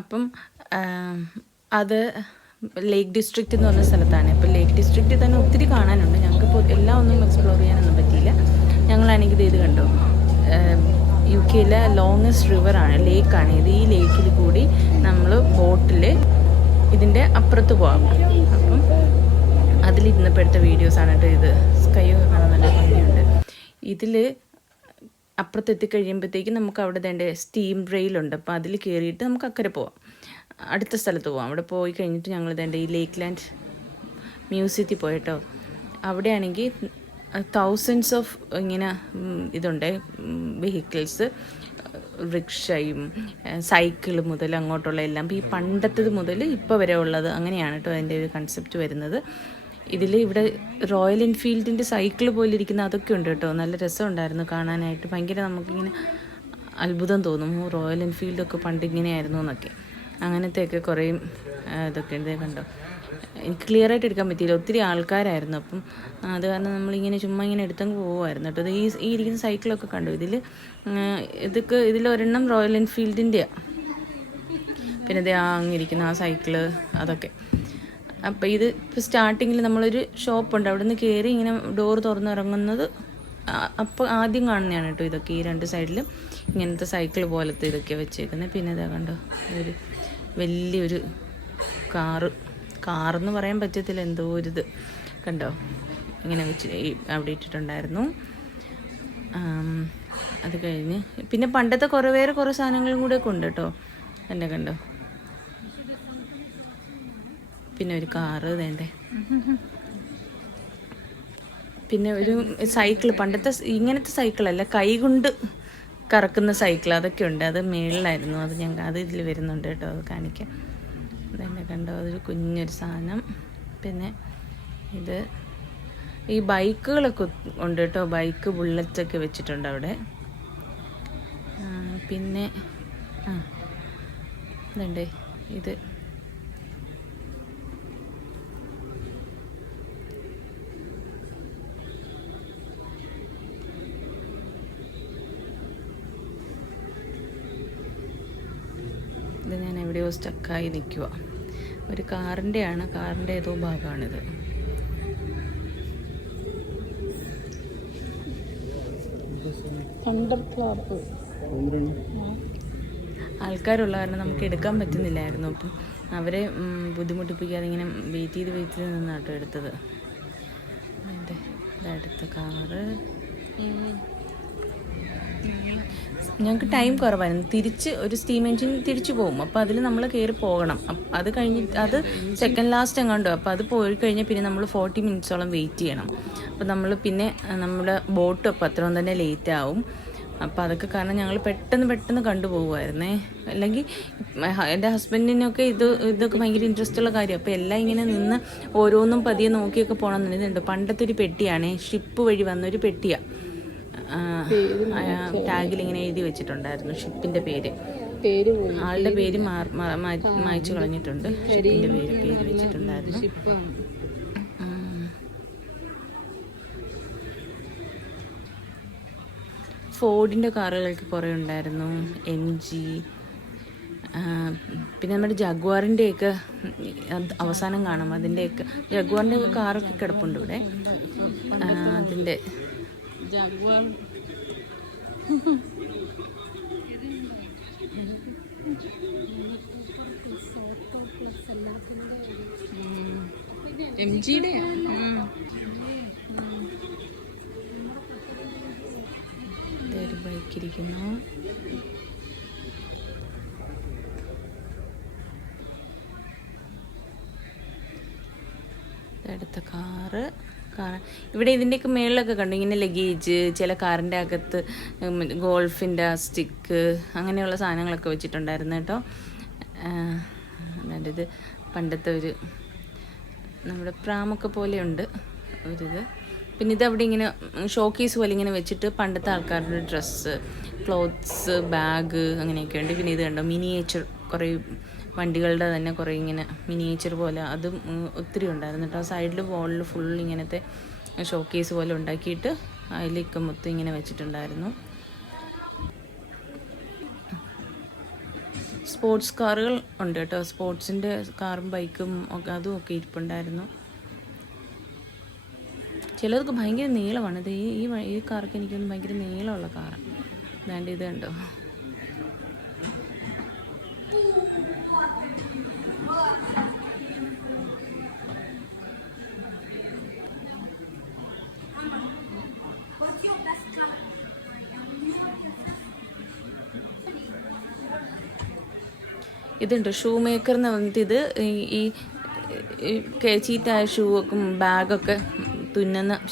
അപ്പം അത് ലേക്ക് ഡിസ്ട്രിക്റ്റ് എന്ന് പറഞ്ഞ സ്ഥലത്താണ്. അപ്പോൾ ലേക്ക് ഡിസ്ട്രിക്റ്റിൽ തന്നെ ഒത്തിരി കാണാനുണ്ട്. ഞങ്ങൾക്ക് എല്ലാം ഒന്നും എക്സ്പ്ലോർ ചെയ്യാനൊന്നും പറ്റിയില്ല. ഞങ്ങളാണെങ്കിൽ ഇത് കണ്ടു, യു കെയിലെ ലോങ്ങസ്റ്റ് റിവറാണ്, ലേക്കാണ് ഇത്. ഈ ലേക്കിൽ കൂടി നമ്മൾ ബോട്ടിൽ ഇതിൻ്റെ അപ്പുറത്ത് പോകാം. അപ്പം അതിലിരുന്നപ്പോൾ എടുത്ത വീഡിയോസാണ് കേട്ടോ ഇത്. സ്കൈ ഒക്കെ കാണാൻ നല്ല ഭംഗിയുണ്ട്. ഇതിൽ അപ്പുറത്തെത്തി കഴിയുമ്പോഴത്തേക്കും നമുക്ക് അവിടെ വേണ്ട സ്റ്റീം റെയിലുണ്ട്. അപ്പോൾ അതിൽ കയറിയിട്ട് നമുക്ക് അക്കരെ പോവാം, അടുത്ത സ്ഥലത്ത് പോവാം. അവിടെ പോയി കഴിഞ്ഞിട്ട് ഞങ്ങൾ വേണ്ട ഈ ലേക്ക് ലാൻഡ് മ്യൂസിയത്തിൽ പോയിട്ടോ. അവിടെയാണെങ്കിൽ തൗസൻഡ്സ് ഓഫ് ഇങ്ങനെ ഇതുണ്ട്, വെഹിക്കിൾസ്, റിക്ഷയും സൈക്കിൾ മുതൽ അങ്ങോട്ടുള്ള എല്ലാം. ഈ പണ്ടത്തത് മുതൽ ഇപ്പോൾ വരെ ഉള്ളത് അങ്ങനെയാണ് കേട്ടോ അതിൻ്റെ ഒരു കൺസെപ്റ്റ് വരുന്നത്. ഇതിൽ ഇവിടെ റോയൽ എൻഫീൽഡിൻ്റെ സൈക്കിൾ പോലെ ഇരിക്കുന്ന അതൊക്കെ ഉണ്ട് കേട്ടോ. നല്ല രസമുണ്ടായിരുന്നു കാണാനായിട്ട്. ഭയങ്കര നമുക്കിങ്ങനെ അത്ഭുതം തോന്നും, റോയൽ എൻഫീൽഡൊക്കെ പണ്ട് ഇങ്ങനെയായിരുന്നു എന്നൊക്കെ. അങ്ങനത്തെയൊക്കെ കുറേ ഇതൊക്കെ ഉണ്ട് കണ്ടോ. എനിക്ക് ക്ലിയറായിട്ട് എടുക്കാൻ പറ്റിയില്ല, ഒത്തിരി ആൾക്കാരായിരുന്നു. അപ്പം അത് കാരണം നമ്മളിങ്ങനെ ചുമ്മാ ഇങ്ങനെ എടുത്തങ്ങ് പോകുമായിരുന്നു കേട്ടോ. ഈ ഇരിക്കുന്ന സൈക്കിളൊക്കെ കണ്ടു. ഇതിലൊരെണ്ണം റോയൽ എൻഫീൽഡിൻ്റെയാണ്. പിന്നെ ഇത് അങ്ങിരിക്കുന്ന ആ സൈക്കിള് അതൊക്കെ. അപ്പോൾ ഇത് ഇപ്പോൾ സ്റ്റാർട്ടിങ്ങിൽ നമ്മളൊരു ഷോപ്പുണ്ട്, അവിടെ നിന്ന് കയറി ഇങ്ങനെ ഡോർ തുറന്നിറങ്ങുന്നത് അപ്പോൾ ആദ്യം കാണുന്നതാണ് കേട്ടോ ഇതൊക്കെ. ഈ രണ്ട് സൈഡിലും ഇങ്ങനത്തെ സൈക്കിൾ പോലത്തെ ഇതൊക്കെ വെച്ചേക്കുന്നത്. പിന്നെ ഇതാ കണ്ടോ, ഒരു വലിയൊരു കാറെന്ന് പറയാൻ പറ്റത്തില്ല, എന്തോ ഒരിത് കണ്ടോ ഇങ്ങനെ വെച്ച് അവിടെ ഇട്ടിട്ടുണ്ടായിരുന്നു. അത് കഴിഞ്ഞ് പിന്നെ പണ്ടത്തെ കുറേ സാധനങ്ങളും കൂടെ ഒക്കെ ഉണ്ട് കേട്ടോ. എൻ്റെ കണ്ടോ, പിന്നെ ഒരു കാറ് വേണ്ടേ, പിന്നെ ഒരു സൈക്കിൾ, പണ്ടത്തെ ഇങ്ങനത്തെ സൈക്കിളല്ല, കൈകൊണ്ട് കറക്കുന്ന സൈക്കിൾ, അതൊക്കെ ഉണ്ട്. അത് മേളിലായിരുന്നു, അത് ഇതിൽ വരുന്നുണ്ട് കേട്ടോ, അത് കാണിക്കാം. അതെന്നെ കണ്ടോ, അതൊരു കുഞ്ഞൊരു സാധനം. പിന്നെ ഇത് ഈ ബൈക്കുകളൊക്കെ ഉണ്ട് കേട്ടോ, ബൈക്ക് ബുള്ളറ്റൊക്കെ വെച്ചിട്ടുണ്ട് അവിടെ. പിന്നെ ഇതുണ്ട്, ഇത് ഞാൻ എവിടെയോ സ്റ്റക്കായി നിൽക്കുക. ഒരു കാറിൻ്റെ ഏതോ ഭാഗമാണിത്. ആൾക്കാരുള്ള കാരണം നമുക്ക് എടുക്കാൻ പറ്റുന്നില്ലായിരുന്നു. അപ്പം അവരെ ബുദ്ധിമുട്ടിപ്പിക്കാതെ ഇങ്ങനെ വെയിറ്റ് ചെയ്ത് നിന്നാട്ടോ എടുത്തത്. ഇതടുത്ത കാറ്. ഞങ്ങൾക്ക് ടൈം കുറവായിരുന്നു, തിരിച്ച് ഒരു സ്റ്റീം എൻജിൻ തിരിച്ചു പോകും. അപ്പോൾ അതിൽ നമ്മൾ കയറി പോകണം. അത് കഴിഞ്ഞിട്ട് അത് സെക്കൻഡ് ലാസ്റ്റ് എങ്ങാണ്ടോ. അപ്പോൾ അത് പോയി കഴിഞ്ഞാൽ പിന്നെ നമ്മൾ 40 മിനിറ്റ്സോളം വെയിറ്റ് ചെയ്യണം. അപ്പോൾ നമ്മൾ പിന്നെ നമ്മുടെ ബോട്ട് അപ്പോൾ അത്രയും തന്നെ ലേറ്റ് ആവും. അപ്പോൾ അതൊക്കെ കാരണം ഞങ്ങൾ പെട്ടെന്ന് കണ്ടുപോകുമായിരുന്നേ. അല്ലെങ്കിൽ എൻ്റെ ഹസ്ബൻഡിനൊക്കെ ഇതൊക്കെ ഭയങ്കര ഇൻട്രസ്റ്റ് ഉള്ള കാര്യം. അപ്പോൾ എല്ലാം ഇങ്ങനെ നിന്ന് ഓരോന്നും പതിയെ നോക്കിയൊക്കെ പോകണം എന്നുണ്ട്. പണ്ടത്തെ ഒരു പെട്ടിയാണേ, ഷിപ്പ് വഴി വന്നൊരു പെട്ടിയാണ്. ടാഗിൽ ഇങ്ങനെ എഴുതി വെച്ചിട്ടുണ്ടായിരുന്നു ഷിപ്പിൻ്റെ പേര്. ആളുടെ പേര് മായ്ച്ചു കളഞ്ഞിട്ടുണ്ട്, ഷിപ്പിൻ്റെ പേരൊക്കെ എഴുതി വെച്ചിട്ടുണ്ടായിരുന്നു. ഫോർഡിൻ്റെ കാറുകൾക്ക് കുറേ ഉണ്ടായിരുന്നു, MG. പിന്നെ നമ്മുടെ ജഗ്വാറിൻ്റെയൊക്കെ അവസാനം കാണാം. അതിൻ്റെയൊക്കെ ജഗ്വാറിൻ്റെയൊക്കെ കാറൊക്കെ കിടപ്പുണ്ട് ഇവിടെ. അതിൻ്റെ ജഗ്വാർ MGയുടെ ഒരു ബൈക്കിരിക്കുന്നു. അടുത്ത കാറ്. ഇവിടെ ഇതിൻ്റെയൊക്കെ മേളിലൊക്കെ കണ്ടു ഇങ്ങനെ ലഗേജ്, ചില കാറിൻ്റെ അകത്ത് ഗോൾഫിൻ്റെ സ്റ്റിക്ക്, അങ്ങനെയുള്ള സാധനങ്ങളൊക്കെ വെച്ചിട്ടുണ്ടായിരുന്നു കേട്ടോ. അതായത് ഇത് പണ്ടത്തെ ഒരു നമ്മുടെ പ്രാമൊക്കെ പോലെയുണ്ട് ഒരിത്. പിന്നെ ഇതവിടെ ഇങ്ങനെ ഷോക്കേസ് പോലെ ഇങ്ങനെ വെച്ചിട്ട് പണ്ടത്തെ ആൾക്കാരുടെ ഡ്രസ്സ്, ക്ലോത്ത്സ്, ബാഗ് അങ്ങനെയൊക്കെ ഉണ്ട്. പിന്നെ ഇത് കണ്ടോ, മിനിയേച്ചർ കുറേ വണ്ടികളുടെ തന്നെ കുറേ ഇങ്ങനെ മിനിയേച്ചർ പോലെ അതും ഒത്തിരി ഉണ്ടായിരുന്നു കേട്ടോ. സൈഡിൽ വാളിൽ ഫുൾ ഇങ്ങനത്തെ ഷോക്കേസ് പോലെ ഉണ്ടാക്കിയിട്ട് അതിലേക്ക് മൊത്തം ഇങ്ങനെ വെച്ചിട്ടുണ്ടായിരുന്നു. സ്പോർട്സ് കാറുകൾ ഉണ്ട് കേട്ടോ. സ്പോർട്സിൻ്റെ കാറും ബൈക്കും ഒക്കെ അതും ഒക്കെ ഇരിപ്പുണ്ടായിരുന്നു. ചിലതൊക്കെ ഭയങ്കര നീളമാണ്. ഇത് ഈ കാറൊക്കെ എനിക്കൊന്ന് ഭയങ്കര നീളമുള്ള കാറാണ്. അതാണ്ട് ഇത് കണ്ടോ. ഇതുണ്ട് ഷൂ മേക്കർ എന്ന് പറഞ്ഞിട്ട്. ഇത് ഈ ചീത്തായ ഷൂ ഒക്കെ ബാഗൊക്കെ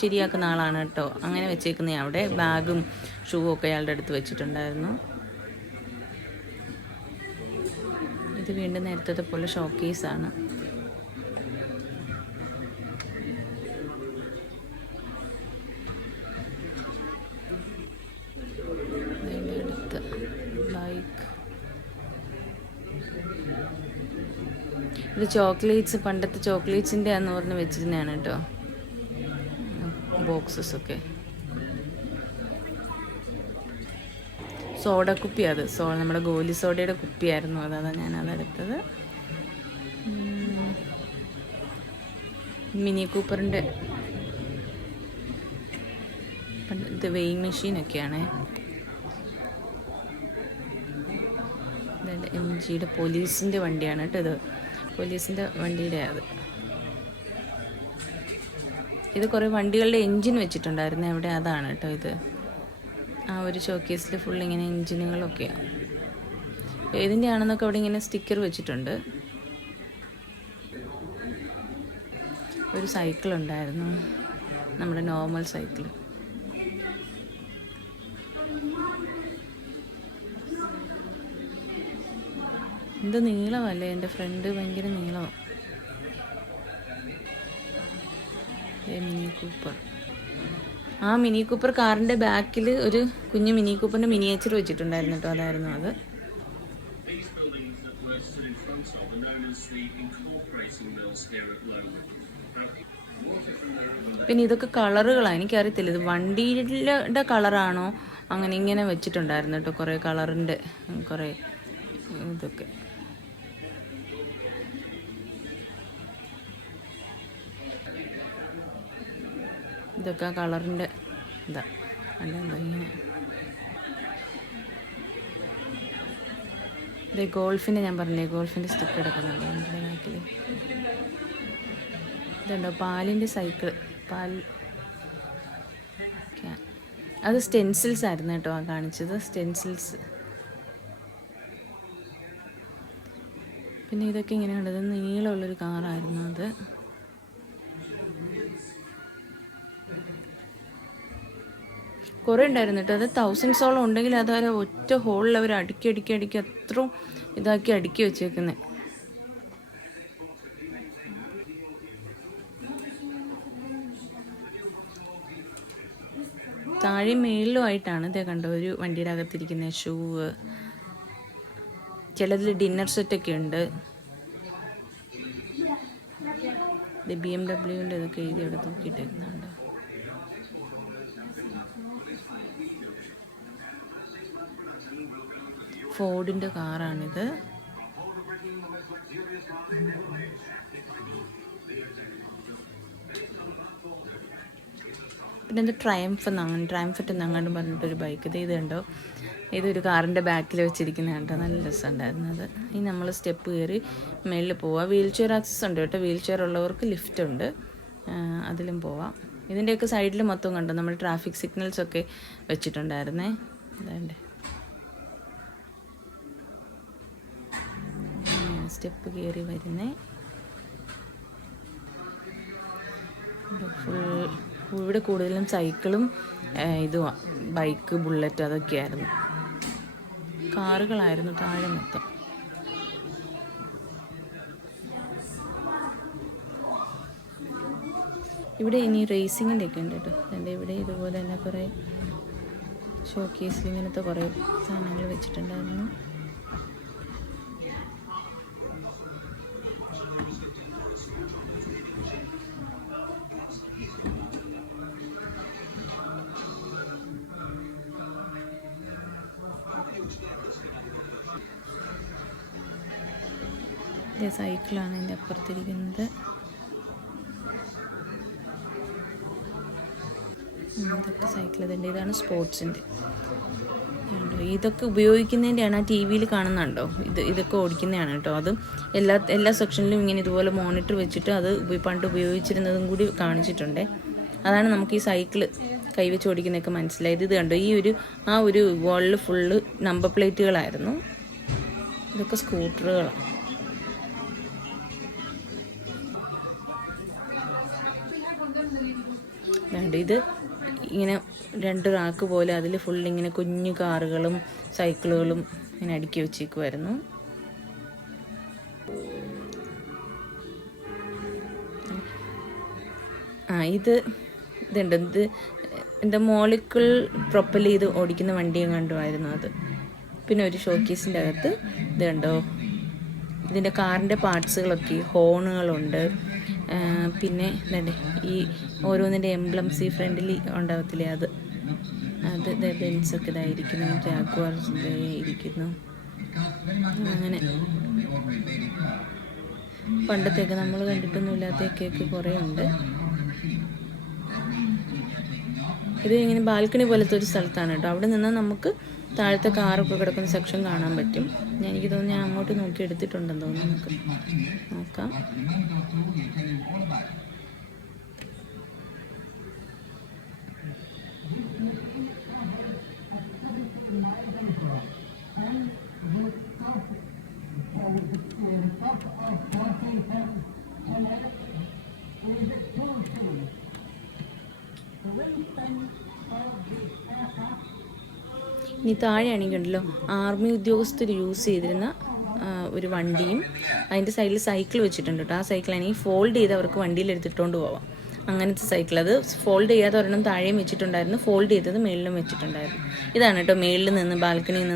ശരിയാക്കുന്ന ആളാണ് കേട്ടോ. അങ്ങനെ വെച്ചേക്കുന്ന അവിടെ ബാഗും ഷൂ ഒക്കെ അയാളുടെ അടുത്ത് വെച്ചിട്ടുണ്ടായിരുന്നു. ഇത് വീണ്ടും നേരത്തെ പോലെ ഷോക്കേസാണ്. അടുത്ത് ബൈക്ക്. ഇത് ചോക്ലേറ്റ്സ്, പണ്ടത്തെ ചോക്ലേറ്റ്സിൻ്റെ ആന്ന് പറഞ്ഞ് വെച്ചിരുന്നതാണ് കേട്ടോ ബോക്സസൊക്കെ. സോഡ കുപ്പി, അത് നമ്മുടെ ഗോലി സോഡയുടെ കുപ്പിയായിരുന്നു. അതാണ് ഞാനതെടുത്തത്. മിനി കൂപ്പറിൻ്റെ ഇത് വെയിങ് മെഷീനൊക്കെയാണേ. MGയുടെ പോലീസിൻ്റെ വണ്ടിയാണ് കേട്ടോ. ഇത് പോലീസിൻ്റെ വണ്ടിയുടെ അത്. ഇത് കുറേ വണ്ടികളുടെ എൻജിൻ വെച്ചിട്ടുണ്ടായിരുന്നു അവിടെ. അതാണ് കേട്ടോ ഇത്. ആ ഒരു ഷോക്കേസിൽ ഫുൾ ഇങ്ങനെ എൻജിനുകളൊക്കെയാണ്. ഏതിൻ്റെ ആണെന്നൊക്കെ അവിടെ ഇങ്ങനെ സ്റ്റിക്കർ വെച്ചിട്ടുണ്ട്. ഒരു സൈക്കിൾ ഉണ്ടായിരുന്നു, നമ്മുടെ നോർമൽ സൈക്കിൾ. എന്ത് നീളമല്ലേ എൻ്റെ ഫ്രണ്ട്, ഭയങ്കര നീളമാണ്. Mini Cooper. ആ മിനി കൂപ്പർ കാറിൻ്റെ ബാക്കിൽ ഒരു കുഞ്ഞു മിനി കൂപ്പറിൻ്റെ മിനിയേച്ചർ വെച്ചിട്ടുണ്ടായിരുന്നു കേട്ടോ. അതായിരുന്നു അത്. പിന്നെ ഇതൊക്കെ കളറുകളാണ്, എനിക്കറിയത്തില്ല ഇത് വണ്ടിയുടെ കളറാണോ അങ്ങനെ ഇങ്ങനെ വെച്ചിട്ടുണ്ടായിരുന്നു കേട്ടോ. കുറേ കളറിൻ്റെ കുറേ ഇതൊക്കെ. ഇതൊക്കെ കളറിൻ്റെ ഇതാ. അല്ല ഇങ്ങനെ ഇത് ഗോൾഫിൻ്റെ, ഞാൻ പറഞ്ഞില്ലേ ഗോൾഫിൻ്റെ സ്റ്റിക്കർ എടുക്കുന്നുണ്ടോ എൻ്റെ ബാക്കിൽ. ഇതുണ്ടോ പാലിൻ്റെ സൈക്കിൾ, പാൽ. അത് സ്റ്റെൻസിൽസ് ആയിരുന്നു കേട്ടോ ആ കാണിച്ചത്, സ്റ്റെൻസിൽസ്. പിന്നെ ഇതൊക്കെ ഇങ്ങനെ കണ്ടത് നീളമുള്ളൊരു കാറായിരുന്നു അത്. കുറേ ഉണ്ടായിരുന്നു കേട്ടോ. അത് തൗസൻഡ്സോളം ഉണ്ടെങ്കിൽ അതൊരു ഒറ്റ ഹോളിൽ അവർ അടുക്കി അത്രയും ഇതാക്കി അടുക്കി വെച്ചേക്കുന്നത്. താഴെ മേളിലുമായിട്ടാണ് ഇതേ കണ്ടോ ഒരു വണ്ടിയുടെ അകത്തിരിക്കുന്ന ഷൂവ്. ചിലതിൽ ഡിന്നർ സെറ്റൊക്കെ ഉണ്ട്. ഇത് BMW ഇതൊക്കെ എഴുതി അവിടെ തൂക്കിയിട്ടേക്കുന്നുണ്ട്. ഫോർഡിൻ്റെ കാറാണിത്. പിന്നെ ഇത് ട്രയംഫറ്റ് എന്നങ്ങാണ്ട് പറഞ്ഞിട്ടൊരു ബൈക്ക്. ഇത് കണ്ടോ, ഇതൊരു കാറിൻ്റെ ബാക്കിൽ വെച്ചിരിക്കുന്ന കണ്ടോ, നല്ല രസമുണ്ടായിരുന്നത്. ഇനി നമ്മൾ സ്റ്റെപ്പ് കയറി മേളിൽ പോവാം. വീൽ ചെയർ ആക്സസ് ഉണ്ട് കേട്ടോ. വീൽ ചെയർ ഉള്ളവർക്ക് ലിഫ്റ്റ് ഉണ്ട്, അതിലും പോവാം. ഇതിൻ്റെയൊക്കെ സൈഡിൽ മൊത്തം കണ്ടോ നമ്മൾ ട്രാഫിക് സിഗ്നൽസൊക്കെ വെച്ചിട്ടുണ്ടായിരുന്നേ. അതാണ്ട് സ്റ്റെപ്പ് കയറി വരുന്നേ. ഇവിടെ കൂടുതലും സൈക്കിളും ഇതും ബൈക്ക്, ബുള്ളറ്റ് അതൊക്കെയായിരുന്നു. കാറുകളായിരുന്നു താഴെ മൊത്തം. ഇവിടെ ഇനി റേസിങ്ങിൻ്റെ ഒക്കെ ഉണ്ട് കേട്ടോ. എൻ്റെ ഇവിടെ ഇതുപോലെ തന്നെ കുറേ ഷോക്കേസിൽ ഇങ്ങനത്തെ കുറേ സാധനങ്ങൾ വെച്ചിട്ടുണ്ടായിരുന്നു. ഇതേ സൈക്കിളാണ് എൻ്റെ അപ്പുറത്തിരിക്കുന്നത്. ഇതൊക്കെ സൈക്കിൾ തന്നെ. ഇതാണ് സ്പോർട്സിൻ്റെ. ഇതൊക്കെ ഉപയോഗിക്കുന്നതിൻ്റെയാണ്. ആ ടി വിയിൽ കാണുന്നുണ്ടോ, ഇതൊക്കെ ഓടിക്കുന്നതാണ് കേട്ടോ. അതും എല്ലാ സെക്ഷനിലും ഇങ്ങനെ ഇതുപോലെ മോണിറ്റർ വെച്ചിട്ട് അത് പണ്ട് ഉപയോഗിച്ചിരുന്നതും കൂടി കാണിച്ചിട്ടുണ്ട്. അതാണ് നമുക്ക് ഈ സൈക്കിള് കൈവച്ച് ഓടിക്കുന്നതൊക്കെ മനസ്സിലായത്. ഇത് കണ്ടോ, ആ ഒരു വാളിൽ ഫുള്ള് നമ്പർ പ്ലേറ്റുകളായിരുന്നു. ഇതൊക്കെ സ്കൂട്ടറുകളാണ്. വേണ്ട, ഇത് ഇങ്ങനെ 2 റാക്ക് പോലെ അതിൽ ഫുള്ളിങ്ങനെ കുഞ്ഞു കാറുകളും സൈക്കിളുകളും ഇങ്ങനെ അടുക്കി വെച്ചേക്കുമായിരുന്നു. ഇതുണ്ട്, എന്താ മോളിക്കുൾ പ്രൊപ്പൽ ചെയ്ത് ഓടിക്കുന്ന വണ്ടിയും കണ്ടുമായിരുന്നു അത്. പിന്നെ ഒരു ഷോക്കേസിൻ്റെ അകത്ത് ഇത് കണ്ടോ, ഇതിൻ്റെ കാറിൻ്റെ പാർട്സുകളൊക്കെ, ഹോണുകളുണ്ട്. പിന്നെ ഇതേ ഈ ഓരോന്നിൻ്റെ എംബ്ലംസ് ഈ ഫ്രണ്ടിൽ ഉണ്ടാകത്തില്ലേ, അത് ബെൻസൊക്കെ ഇതായിരിക്കുന്നു, ജാഗ്വാർസ് ഇരിക്കുന്നു. അങ്ങനെ പണ്ടത്തേക്ക് നമ്മൾ കണ്ടിട്ടൊന്നും ഇല്ലാത്തതൊക്കെ കുറേ ഉണ്ട്. ഇത് ഇങ്ങനെ ബാൽക്കണി പോലത്തെ ഒരു സ്ഥലത്താണ് കേട്ടോ. അവിടെ നിന്നാൽ നമുക്ക് താഴത്തെ കാറൊക്കെ കിടക്കുന്ന സെക്ഷൻ കാണാൻ പറ്റും. എനിക്ക് തോന്നുന്നു ഞാൻ അങ്ങോട്ട് നോക്കി എടുത്തിട്ടുണ്ടെന്ന് തോന്നുന്നു. നമുക്ക് നോക്കാം. ഇനി താഴെയാണെങ്കിൽ ഉണ്ടല്ലോ, ആർമി ഉദ്യോഗസ്ഥർ യൂസ് ചെയ്തിരുന്ന ഒരു വണ്ടിയും അതിൻ്റെ സൈഡിൽ സൈക്കിൾ വെച്ചിട്ടുണ്ട് കേട്ടോ. ആ സൈക്കിളാണെങ്കിൽ ഫോൾഡ് ചെയ്ത് അവർക്ക് വണ്ടിയിൽ എടുത്തിട്ടുകൊണ്ട് പോവാം. അങ്ങനത്തെ സൈക്കിൾ. അത് ഫോൾഡ് ചെയ്യാതെ ഒരെണ്ണം താഴെയും വെച്ചിട്ടുണ്ടായിരുന്നു, ഫോൾഡ് ചെയ്തത് മേളിലും വെച്ചിട്ടുണ്ടായിരുന്നു. ഇതാണ് കേട്ടോ മേളിൽ നിന്ന്, ബാൽക്കണിയിൽ നിന്ന്